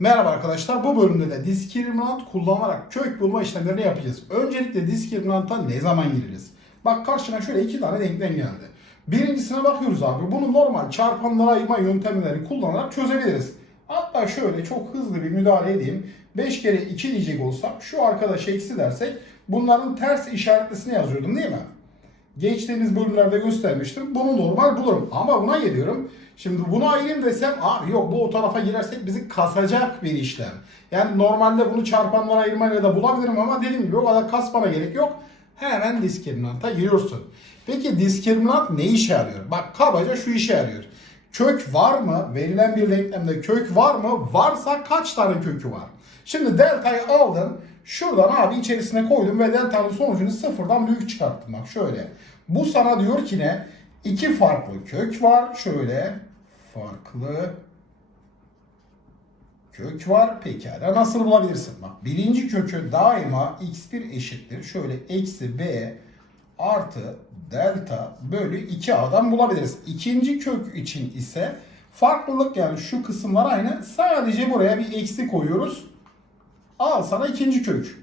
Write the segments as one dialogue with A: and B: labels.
A: Merhaba arkadaşlar. Bu bölümde de diskriminant kullanarak kök bulma işlemlerini yapacağız. Öncelikle diskriminanta ne zaman gireriz? Bak karşına şöyle iki tane denklem geldi. Birincisine bakıyoruz abi. Bunu normal çarpanlara ayırma yöntemleri kullanarak çözebiliriz. Hatta şöyle çok hızlı bir müdahale edeyim. 5 kere 2 diyecek olsam şu arkadaşa eksi dersek bunların ters işaretlisini yazıyordum değil mi? Geçtiğimiz bölümlerde göstermiştim. Bunu normal bulurum. Ama buna geliyorum. Şimdi bunu ayırayım desem abi yok bu o tarafa girersek bizi kasacak bir işlem. Yani normalde bunu çarpanlara ayırmayla da bulabilirim ama dediğim gibi o kadar kasmana gerek yok. Hemen diskriminanta giriyorsun. Peki diskriminant ne işe yarıyor? Bak kabaca şu işe yarıyor. Kök var mı? Verilen bir denklemde kök var mı? Varsa kaç tane kökü var? Şimdi deltayı aldın. Şuradan abi içerisine koydum ve deltanın sonucunu sıfırdan büyük çıkarttım. Bak şöyle. Bu sana diyor ki ne? İki farklı kök var. Şöyle farklı kök var. Pekala nasıl bulabilirsin? Bak birinci kökü daima x1 eşittir. Şöyle eksi b artı delta bölü 2a'dan bulabiliriz. İkinci kök için ise farklılık yani şu kısımlar aynı. Sadece buraya bir eksi koyuyoruz. Al sana ikinci kök.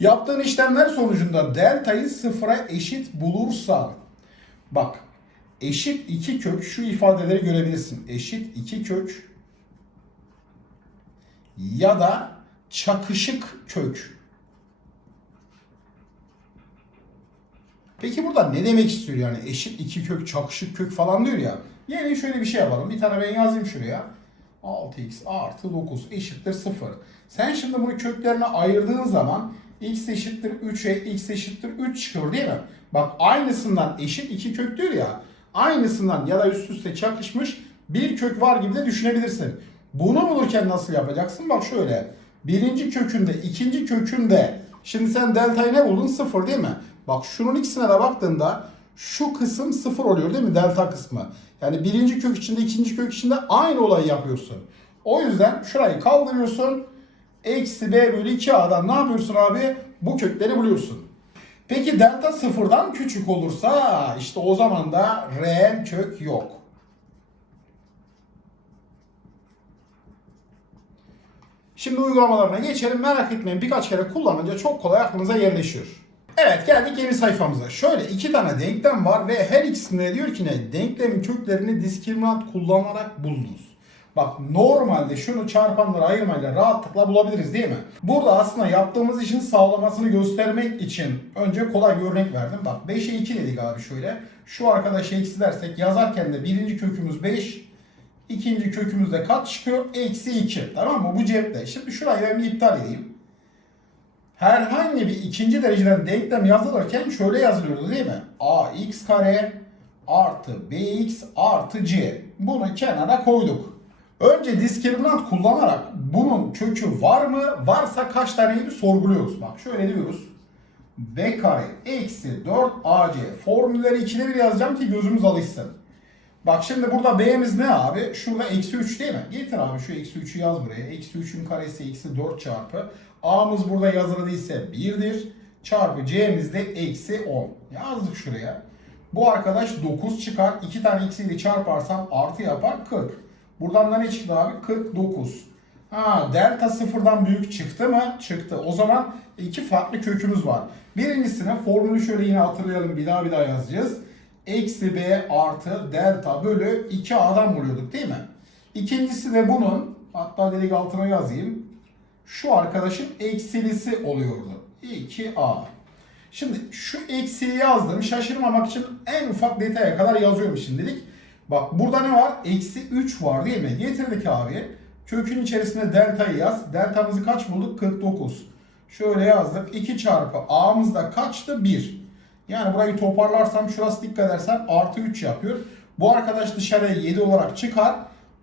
A: Yaptığın işlemler sonucunda deltayı sıfıra eşit bulursan bak eşit iki kök şu ifadeleri görebilirsin. Eşit iki kök ya da çakışık kök. Peki burada ne demek istiyor yani eşit iki kök çakışık kök falan diyor ya. Yani şöyle bir şey yapalım. Bir tane ben yazayım şuraya. 6x artı 9 eşittir 0. Sen şimdi bunu köklerine ayırdığın zaman x eşittir 3'e x eşittir 3 çıkıyor değil mi? Bak aynısından eşit iki kök diyor ya. Aynısından ya da üst üste çakışmış bir kök var gibi de düşünebilirsin. Bunu bulurken nasıl yapacaksın? Bak şöyle. Birinci kökünde, ikinci kökünde. Şimdi sen deltayı ne buldun? Sıfır değil mi? Bak şunun ikisine de baktığında şu kısım sıfır oluyor değil mi? Delta kısmı. Yani birinci kök içinde, ikinci kök içinde aynı olayı yapıyorsun. O yüzden şurayı kaldırıyorsun. Eksi b bölü 2a'dan ne yapıyorsun abi? Bu kökleri buluyorsun. Peki delta sıfırdan küçük olursa işte o zaman da reel kök yok. Şimdi uygulamalarına geçelim. Merak etmeyin birkaç kere kullanınca çok kolay aklınıza yerleşiyor. Evet geldik yeni sayfamıza. Şöyle iki tane denklem var ve her ikisinde diyor ki ne? Denklemin köklerini diskriminant kullanarak buldunuz. Bak normalde şunu çarpanlara ayırmayla rahatlıkla bulabiliriz değil mi? Burada aslında yaptığımız işin sağlamasını göstermek için önce kolay bir örnek verdim. Bak 5'e 2 dedik abi şöyle. Şu arkadaşı eksi dersek yazarken de birinci kökümüz 5. ikinci kökümüzde kaç çıkıyor? Eksi 2. Tamam mı? Bu cepte. Şimdi şurayı ben bir iptal edeyim. Herhangi bir ikinci dereceden denklem yazılırken şöyle yazılıyordu değil mi? ax kare artı bx artı c. Bunu kenara koyduk. Önce diskriminant kullanarak bunun kökü var mı? Varsa kaç taneydi sorguluyoruz. Bak şöyle diyoruz. b kare eksi 4 ac. Formülleri ikili bir yazacağım ki gözümüz alışsın. Bak şimdi burada b'miz ne abi? Şurada eksi 3 değil mi? Getir abi şu eksi 3'ü yaz buraya. Eksi 3'ün karesi eksi 4 çarpı. A'mız burada yazılı değilse 1'dir. Çarpı c'miz de eksi 10. Yazdık şuraya. Bu arkadaş 9 çıkar. 2 tane eksiyle çarparsam artı yapar 40. Buradan da ne çıktı abi? 49. Ha delta sıfırdan büyük çıktı mı? Çıktı. O zaman iki farklı kökümüz var. Birincisine formülü şöyle yine hatırlayalım. Bir daha bir daha yazacağız. Eksi b artı delta bölü 2a'dan buluyorduk değil mi? İkincisi de bunun hatta dedik altına yazayım. Şu arkadaşın eksilisi oluyordu. 2a. Şimdi şu eksiği yazdım. Şaşırmamak için en ufak detaya kadar yazıyorum şimdilik. Bak burada ne var? Eksi 3 var değil mi? Getirdik abi. Kökün içerisine deltayı yaz. Deltamızı kaç bulduk? 49. Şöyle yazdık. 2 çarpı a'mız da kaçtı? 1. Yani burayı toparlarsam şurası dikkat edersen artı 3 yapıyor. Bu arkadaş dışarıya 7 olarak çıkar.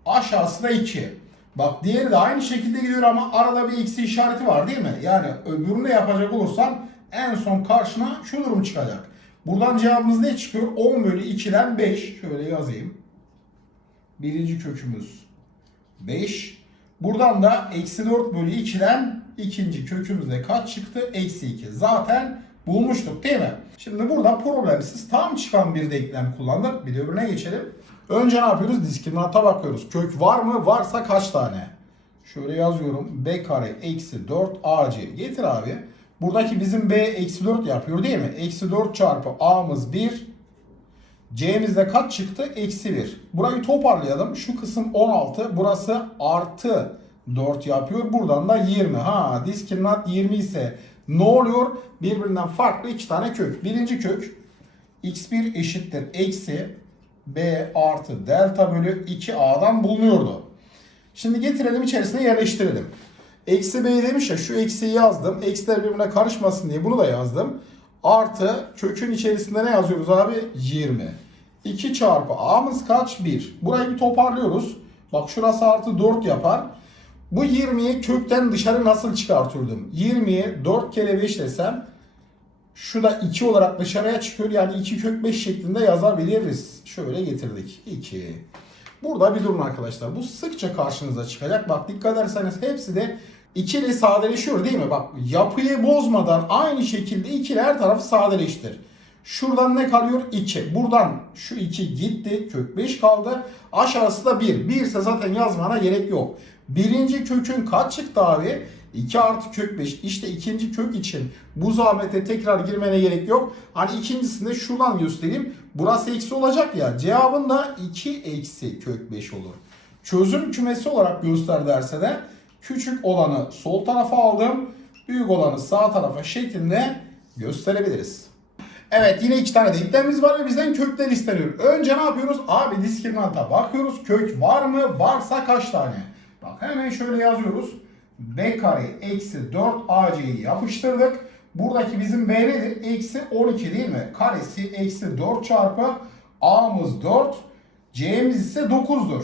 A: Aşağısı da 2. Bak diğeri de aynı şekilde gidiyor ama arada bir eksi işareti var değil mi? Yani öbürünü yapacak olursan en son karşına şu durum çıkacak. Buradan cevabımız ne çıkıyor? 10 bölü 2'den 5. Şöyle yazayım. Birinci kökümüz 5. Buradan da eksi 4 bölü 2'den ikinci kökümüzde kaç çıktı? Eksi 2. Zaten bulmuştuk değil mi? Şimdi burada problemsiz tam çıkan bir denklem kullandık. Bir de öbürüne geçelim. Önce ne yapıyoruz? Diskriminanta bakıyoruz. Kök var mı? Varsa kaç tane? Şöyle yazıyorum. B kare eksi 4 AC. Getir abi. Buradaki bizim B eksi 4 yapıyor değil mi? Eksi 4 çarpı A'mız 1. C'mizde kaç çıktı? Eksi 1. Burayı toparlayalım. Şu kısım 16. Burası artı 4 yapıyor. Buradan da 20. Ha diskriminant 20 ise ne oluyor? Birbirinden farklı iki tane kök. Birinci kök x1 eşittir eksi b artı delta bölü 2a'dan bulunuyordu. Şimdi getirelim içerisine yerleştirelim. Eksi b'yi demiş ya şu eksiyi yazdım. Eksiler birbirine karışmasın diye bunu da yazdım. Artı kökün içerisinde ne yazıyoruz abi? 20. 2 çarpı a'mız kaç? 1. Burayı bir toparlıyoruz. Bak şurası artı 4 yapar. Bu 20'yi kökten dışarı nasıl çıkartırdım? 20'yi 4 kere 5 desem şu da 2 olarak dışarıya çıkıyor. Yani 2 kök 5 şeklinde yazabiliriz. Şöyle getirdik. 2. Burada bir durun arkadaşlar. Bu sıkça karşınıza çıkacak. Bak dikkat ederseniz hepsi de ikili sadeleşiyor değil mi? Bak yapıyı bozmadan aynı şekilde ikili her tarafı sadeleştir. Şuradan ne kalıyor? 2. Buradan şu 2 gitti. Kök 5 kaldı. Aşağısı da 1. 1 ise zaten yazmana gerek yok. Birinci kökün kaç çıktı abi? 2 artı kök 5. İşte ikinci kök için bu zahmete tekrar girmene gerek yok. Hani ikincisinde şuradan göstereyim. Burası eksi olacak ya. Cevabın da 2 eksi kök 5 olur. Çözüm kümesi olarak göster derse de küçük olanı sol tarafa aldım. Büyük olanı sağ tarafa şeklinde gösterebiliriz. Evet yine iki tane denklemimiz var ve bizden kökler isteniyor. Önce ne yapıyoruz? Abi diskriminanta bakıyoruz. Kök var mı? Varsa kaç tane? Bak hemen şöyle yazıyoruz. B kare eksi 4 AC'yi yapıştırdık. Buradaki bizim B nedir? Eksi 12 değil mi? Karesi eksi 4 çarpı A'mız 4. C'miz ise 9'dur.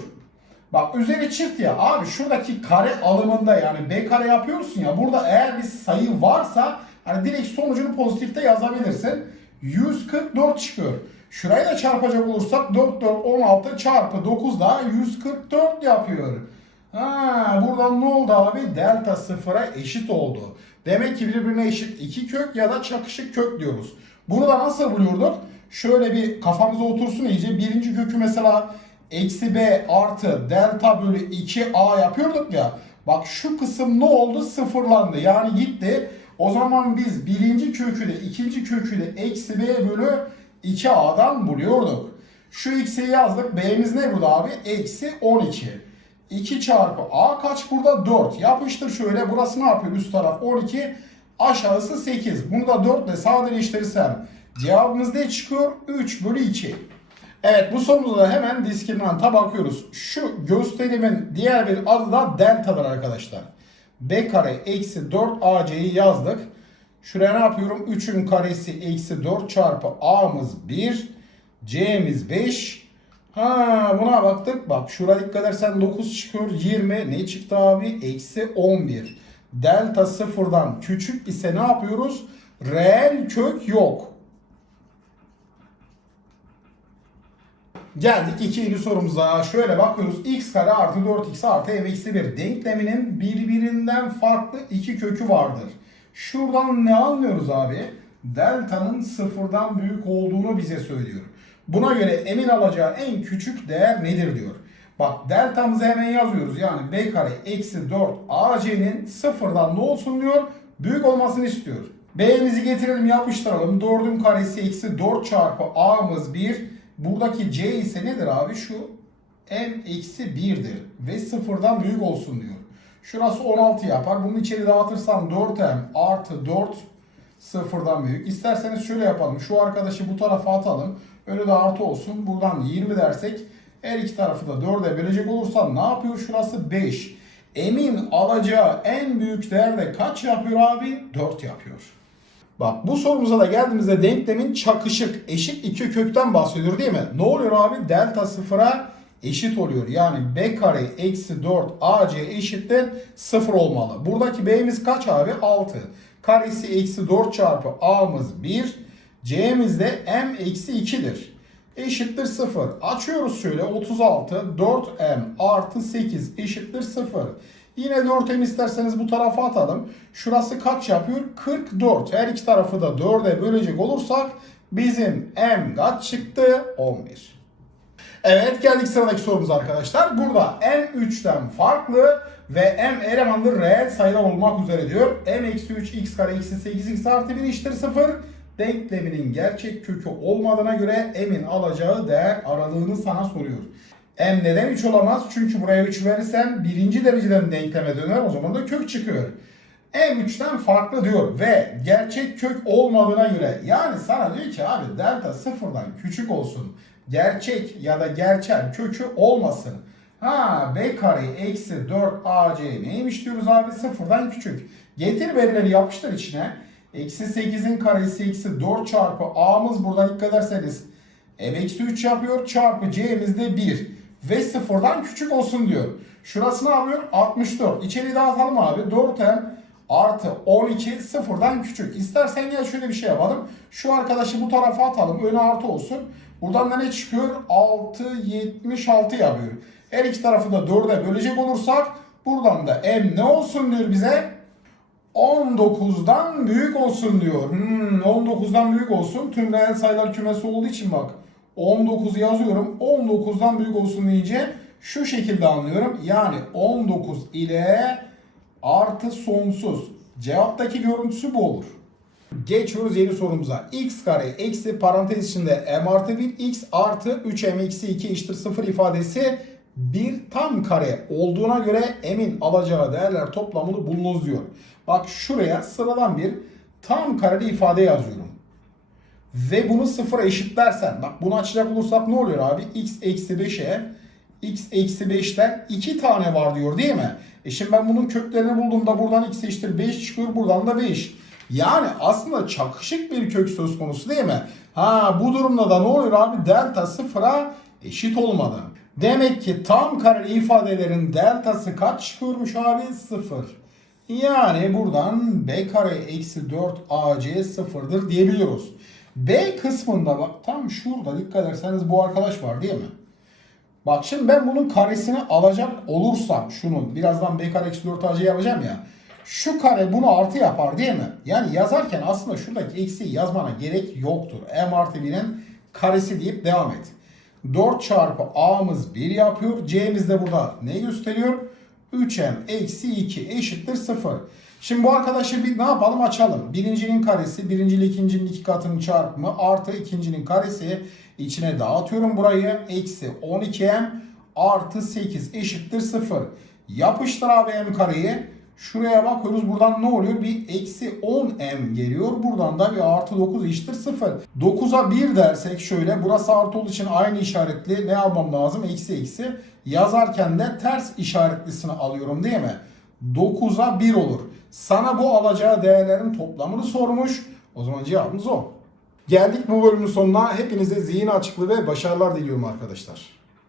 A: Bak üzeri çift ya abi şuradaki kare alımında yani B kare yapıyorsun ya burada eğer bir sayı varsa hani direkt sonucunu pozitifte yazabilirsin. 144 çıkıyor. Şurayı da çarpacak olursak 4 4 16 çarpı 9 daha 144 yapıyor. Ha, buradan ne oldu abi? Delta sıfıra eşit oldu. Demek ki birbirine eşit iki kök ya da çakışık kök diyoruz. Bunu da nasıl buluyorduk? Şöyle bir kafamıza otursun iyice. Birinci kökü mesela eksi b artı delta bölü 2a yapıyorduk ya. Bak şu kısım ne oldu? Sıfırlandı. Yani gitti. O zaman biz birinci kökü de ikinci kökü de eksi b bölü 2a'dan buluyorduk. Şu x'i yazdık. B'miz ne burada abi? Eksi 12. 2 çarpı a kaç burada? 4. Yapıştır şöyle. Burası ne yapıyor? Üst taraf 12. Aşağısı 8. Bunu da 4 ile sadeleştirirsem cevabımız ne çıkıyor? 3 bölü 2. Evet bu sorumuzda da hemen diskriminanta bakıyoruz. Şu gösterimin diğer bir adı da deltadır arkadaşlar. B kare eksi 4 AC'yi yazdık. Şuraya ne yapıyorum? 3'ün karesi eksi 4 çarpı A'mız 1. C'miz 5. Ha buna baktık. Bak şuraya dikkat edersen 9 çıkıyor. 20 ne çıktı abi? Eksi 11. Delta sıfırdan küçük ise ne yapıyoruz? Reel kök yok. Geldik ikinci sorumuza. Şöyle bakıyoruz. x kare artı 4x artı m eksi 1 denkleminin birbirinden farklı iki kökü vardır. Şuradan ne anlıyoruz abi? Delta'nın sıfırdan büyük olduğunu bize söylüyor. Buna göre emin alacağı en küçük değer nedir diyor. Bak deltamızı hemen yazıyoruz. Yani b kare eksi 4 ac'nin sıfırdan ne olsun diyor? Büyük olmasını istiyor. B'mizi getirelim yapıştıralım. 4'ün karesi eksi 4 çarpı a'mız 1. Buradaki c ise nedir abi? Şu m eksi 1'dir. Ve sıfırdan büyük olsun diyor. Şurası 16 yapar. Bunu içeri dağıtırsam 4m artı 4 sıfırdan büyük. İsterseniz şöyle yapalım. Şu arkadaşı bu tarafa atalım. Önü de artı olsun. Buradan 20 dersek her iki tarafı da 4'e bölecek olursam ne yapıyor? Şurası 5. Emin alacağı en büyük değer de kaç yapıyor abi? 4 yapıyor. Bak bu sorumuza da geldiğimizde denklemin çakışık eşit iki kökten bahsediyor değil mi? Ne oluyor abi? Delta sıfıra eşit oluyor. Yani b kare eksi 4 ac eşittir 0 olmalı. Buradaki b'miz kaç abi? 6. Karesi eksi 4 çarpı a'mız 1. c'miz de m eksi 2'dir. Eşittir 0. Açıyoruz şöyle 36 4m artı 8 eşittir 0. Yine 4m isterseniz bu tarafa atalım. Şurası kaç yapıyor? 44. Her iki tarafı da 4'e bölecek olursak bizim m kaç çıktı? 11. Evet geldik sıradaki sorumuz arkadaşlar. Burada n 3'ten farklı Ve m elemandır reel sayılar olmak üzere diyor. m eksi 3 x kare eksi 8 x artı 1 eşittir 0. Denkleminin gerçek kökü olmadığına göre m'in alacağı değer aralığını sana soruyor. m neden 3 olamaz? Çünkü buraya 3 verirsen birinci dereceden denkleme döner o zaman da kök çıkıyor. M3'ten farklı diyor ve gerçek kök olmadığına göre yani sana diyor ki abi delta sıfırdan küçük olsun. Gerçek ya da gerçel kökü olmasın. Ha b kare eksi 4 ac neymiş diyoruz abi sıfırdan küçük. Getir verileri yapıştır içine. Eksi 8'in karesi eksi 4 çarpı a'mız burada dikkat ederseniz m eksi 3 yapıyor çarpı c'miz de 1 ve sıfırdan küçük olsun diyor. Şurası ne yapıyor? 64. İçeri dağıtalım abi. 4m artı 12 sıfırdan küçük. İstersen gel şöyle bir şey yapalım. Şu arkadaşı bu tarafa atalım. Öne artı olsun. Buradan da ne çıkıyor? 6, 76 yapıyor. Her iki tarafı da 4'e bölecek olursak buradan da m ne olsun diyor bize? 19'dan büyük olsun diyor. Hmm, 19'dan büyük olsun. Tüm reel sayılar kümesi olduğu için bak. 19 yazıyorum. 19'dan büyük olsun deyince şu şekilde anlıyorum. Yani 19 ile artı sonsuz. Cevaptaki görüntüsü bu olur. Geçiyoruz yeni sorumuza. x kare eksi parantez içinde m artı 1 x artı 3m eksi 2 eşittir 0 ifadesi bir tam kare olduğuna göre m'in alacağı değerler toplamını bulunuz diyor. Bak şuraya sıradan bir tam kareli ifade yazıyorum. Ve bunu sıfıra eşitlersen bak bunu açacak olursak ne oluyor abi? x eksi 5'e x eksi 5'ten 2 tane var diyor değil mi? E şimdi ben bunun köklerini bulduğumda buradan x eşittir 5 çıkıyor buradan da 5. Yani aslında çakışık bir kök söz konusu değil mi? Ha bu durumda da ne oluyor abi? Delta sıfıra eşit olmadı. Demek ki tam kareli ifadelerin deltası kaç çıkıyormuş abi? Sıfır. Yani buradan b kare eksi 4 ac sıfırdır diyebiliyoruz. B kısmında bak tam şurada dikkat ederseniz bu arkadaş var değil mi? Bak şimdi ben bunun karesini alacak olursam şunun birazdan b kare eksi 4 ac yapacağım ya. Şu kare bunu artı yapar değil mi? Yani yazarken aslında şuradaki eksiği yazmana gerek yoktur. m artı 1'in karesi deyip devam et. 4 çarpı a'mız 1 yapıyor. c'miz de burada ne gösteriyor? 3m eksi 2 eşittir 0. Şimdi bu arkadaşı bir ne yapalım açalım. Birincinin karesi, birinci ile ikincinin iki katının çarpımı artı ikincinin karesi. içine dağıtıyorum burayı. Eksi 12m artı 8 eşittir 0. Yapıştır abi m kareyi. Şuraya bakıyoruz buradan ne oluyor? Bir eksi 10m geliyor. Buradan da bir artı 9 eşittir 0. 9'a 1 dersek şöyle burası artı olduğu için aynı işaretli ne yapmam lazım? Eksi eksi. Yazarken de ters işaretlisini alıyorum değil mi? 9'a 1 olur. Sana bu alacağı değerlerin toplamını sormuş. O zaman cevabımız o. Geldik bu bölümün sonuna. Hepinize zihin açıklığı ve başarılar diliyorum arkadaşlar.